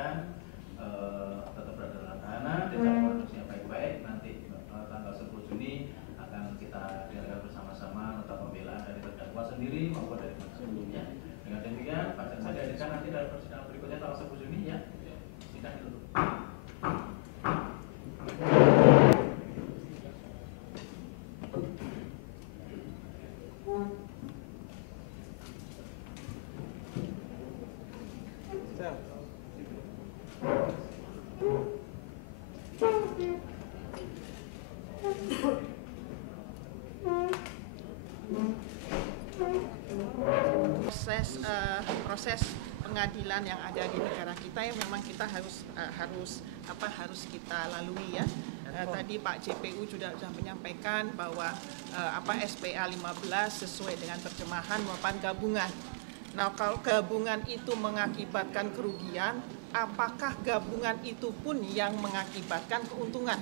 sampaikan tetap berada dalam tahanan, tidak kondisinya baik-baik. Nanti tanggal 10 Juni akan kita diadakan bersama-sama nota pembelaan dari terdakwa sendiri maupun dari sebelumnya. Dengan demikian, Pak Jaksa dihadirkan nanti dalam persidangan berikutnya tanggal 10 Juni ya. Sidang ditutup. Proses pengadilan yang ada di negara kita yang memang kita harus kita lalui ya. Tadi Pak JPU sudah menyampaikan bahwa SPA 15 sesuai dengan terjemahan merupakan gabungan. Nah, kalau gabungan itu mengakibatkan kerugian, apakah gabungan itu pun yang mengakibatkan keuntungan?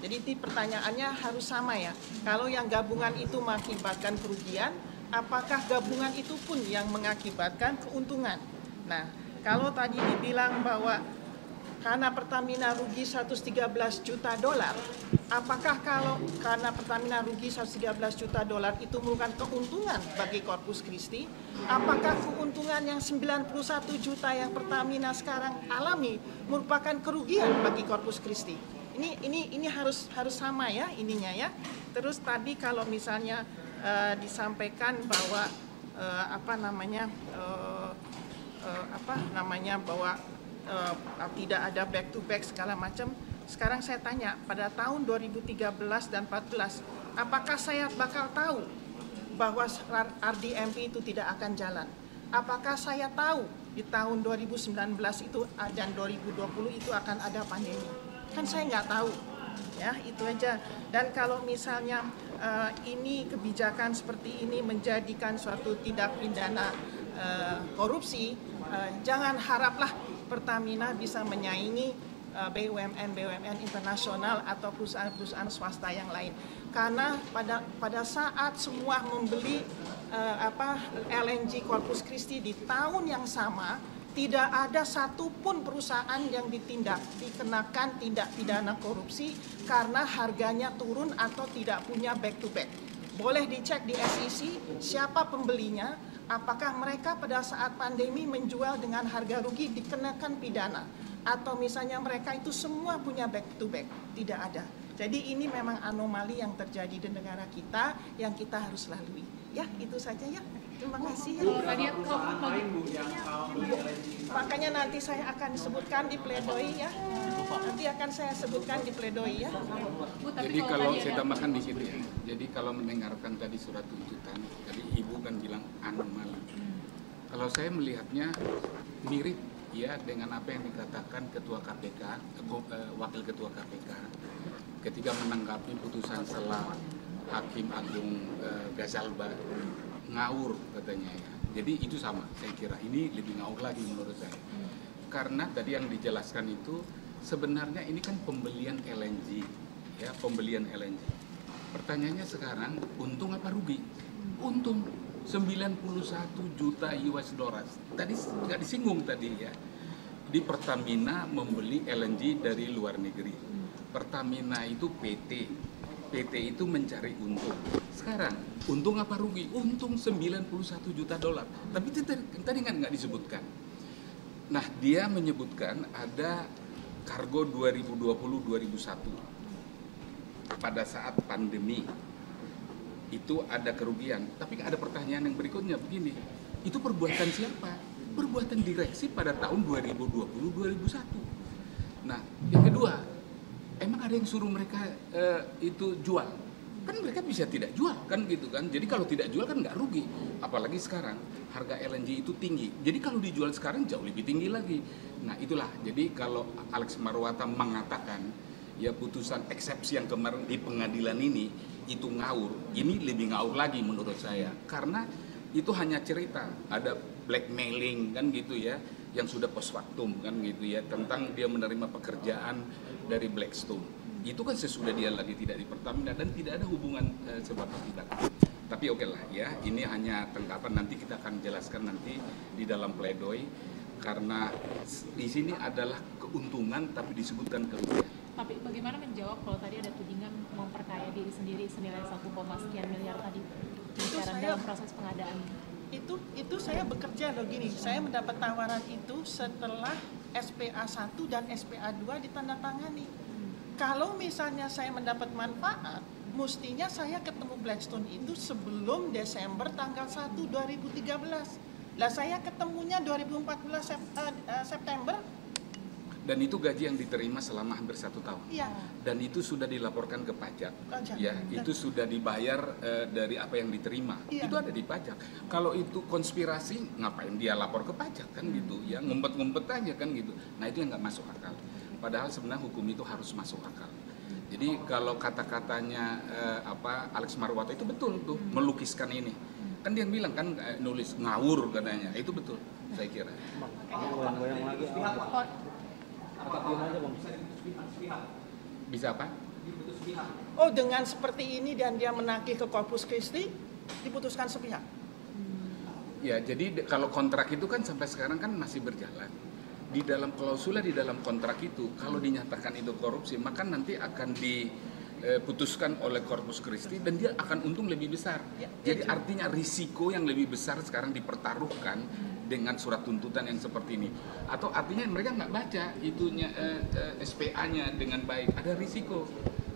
Jadi pertanyaannya harus sama ya. Kalau yang gabungan itu mengakibatkan kerugian, apakah gabungan itu pun yang mengakibatkan keuntungan? Nah, kalau tadi dibilang bahwa karena Pertamina rugi 113 juta dolar, apakah kalau karena Pertamina rugi 113 juta dolar itu merupakan keuntungan bagi Corpus Christi? Apakah keuntungan yang 91 juta yang Pertamina sekarang alami merupakan kerugian bagi Corpus Christi? Ini harus sama ya ininya ya. Terus tadi kalau misalnya disampaikan bahwa bahwa tidak ada back to back segala macam. Sekarang saya tanya, pada tahun 2013 dan 2014, apakah saya bakal tahu bahwa RDMP itu tidak akan jalan? Apakah saya tahu di tahun 2019 itu dan 2020 itu akan ada pandemi? Kan saya nggak tahu. Ya, itu aja. Dan kalau misalnya ini kebijakan seperti ini menjadikan suatu tindak pidana korupsi, jangan haraplah Pertamina bisa menyaingi BUMN internasional atau perusahaan-perusahaan swasta yang lain. Karena pada saat semua membeli LNG Corpus Christi di tahun yang sama, tidak ada satupun perusahaan yang dikenakan tindak pidana korupsi karena harganya turun atau tidak punya back to back. Boleh dicek di SEC siapa pembelinya, apakah mereka pada saat pandemi menjual dengan harga rugi dikenakan pidana, atau misalnya mereka itu semua punya back to back, tidak ada. Jadi ini memang anomali yang terjadi di negara kita yang kita harus lalui. Ya, itu saja ya. Terima kasih. Makanya nanti saya akan sebutkan di pledoi ya. Nanti akan saya sebutkan di pledoi ya. Jadi kalau saya tambahkan di situ ya. Jadi kalau mendengarkan tadi surat tuntutan, tadi Ibu kan bilang anomali. Kalau saya melihatnya mirip ya dengan apa yang dikatakan Ketua KPK, Wakil Ketua KPK, ketika menanggapi putusan selah Hakim Agung Gazalba. Ngawur katanya ya. Jadi itu sama, saya kira ini lebih ngawur lagi menurut saya. Karena tadi yang dijelaskan itu sebenarnya ini kan pembelian LNG, ya pembelian LNG. Pertanyaannya sekarang, untung apa rugi? Untung 91 juta US dollars. Tadi nggak disinggung tadi ya. Di Pertamina membeli LNG dari luar negeri. Pertamina itu PT itu mencari untung. Sekarang, untung apa rugi? Untung 91 juta dolar. Tapi itu tadi nggak disebutkan. Nah, dia menyebutkan ada kargo 2020-2001. Pada saat pandemi, itu ada kerugian. Tapi ada pertanyaan yang berikutnya begini. Itu perbuatan siapa? Perbuatan direksi pada tahun 2020-2001. Nah, yang kedua, emang ada yang suruh mereka itu jual? Kan mereka bisa tidak jual kan gitu kan. Jadi kalau tidak jual kan nggak rugi. Apalagi sekarang harga LNG itu tinggi. Jadi kalau dijual sekarang jauh lebih tinggi lagi. Nah itulah. Jadi kalau Alex Marwata mengatakan ya putusan eksepsi yang kemarin di pengadilan ini itu ngawur. Ini lebih ngawur lagi menurut saya. Karena itu hanya cerita. Ada blackmailing kan gitu ya. Yang sudah post factum kan gitu ya. Tentang dia menerima pekerjaan dari Blackstone. Itu kan sesudah dia lagi tidak di Pertamina dan tidak ada hubungan sebab akibat. Tapi oke lah ya, ini hanya tanggapan, nanti kita akan jelaskan nanti di dalam pledoi. karena di sini adalah keuntungan tapi disebutkan kerugian. Tapi bagaimana menjawab kalau tadi ada tudingan memperkaya diri sendiri senilai 1, sekian miliar tadi dalam proses pengadaan? Itu saya bekerja loh gini, saya mendapat tawaran itu setelah SPA 1 dan SPA 2 ditandatangani. Kalau misalnya saya mendapat manfaat, mestinya saya ketemu Blackstone itu sebelum Desember tanggal 1 2013. Lah saya ketemunya 2014 September. Dan itu gaji yang diterima selama hampir 1 tahun. Iya. Dan itu sudah dilaporkan ke pajak. Pajak. Ya, itu sudah dibayar dari apa yang diterima. Iya. Itu ada di pajak. Kalau itu konspirasi, ngapain dia lapor ke pajak kan gitu? Ya ngumpet-ngumpet aja kan gitu. Nah itu yang nggak masuk akal. Padahal sebenarnya hukum itu harus masuk akal. Jadi kalau kata-katanya Alex Marwata itu betul tuh melukiskan ini. Kan dia bilang kan nulis ngawur katanya. Itu betul saya kira. Goyang lagi. Bisa apa? Oh, dengan seperti ini dan dia menagih ke Corpus Christi, diputuskan sepihak. Ya, jadi kalau kontrak itu kan sampai sekarang kan masih berjalan. Di dalam klausula di dalam kontrak itu, kalau dinyatakan itu korupsi, maka nanti akan diputuskan oleh Corpus Christi dan dia akan untung lebih besar. Ya, Jadi itu. artinya risiko yang lebih besar sekarang dipertaruhkan dengan surat tuntutan yang seperti ini. Atau artinya mereka nggak baca itunya SPA-nya dengan baik, ada risiko.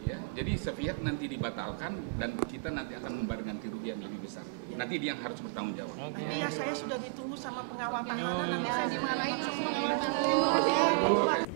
Ya, jadi sepihak nanti dibatalkan dan kita nanti akan membayar ganti rugi yang lebih besar. Nanti dia yang harus bertanggung jawab. Nanti ya saya sudah ditunggu sama pengawal tahanan, nanti saya dimarahin sama pengawal tahanan. Terima kasih.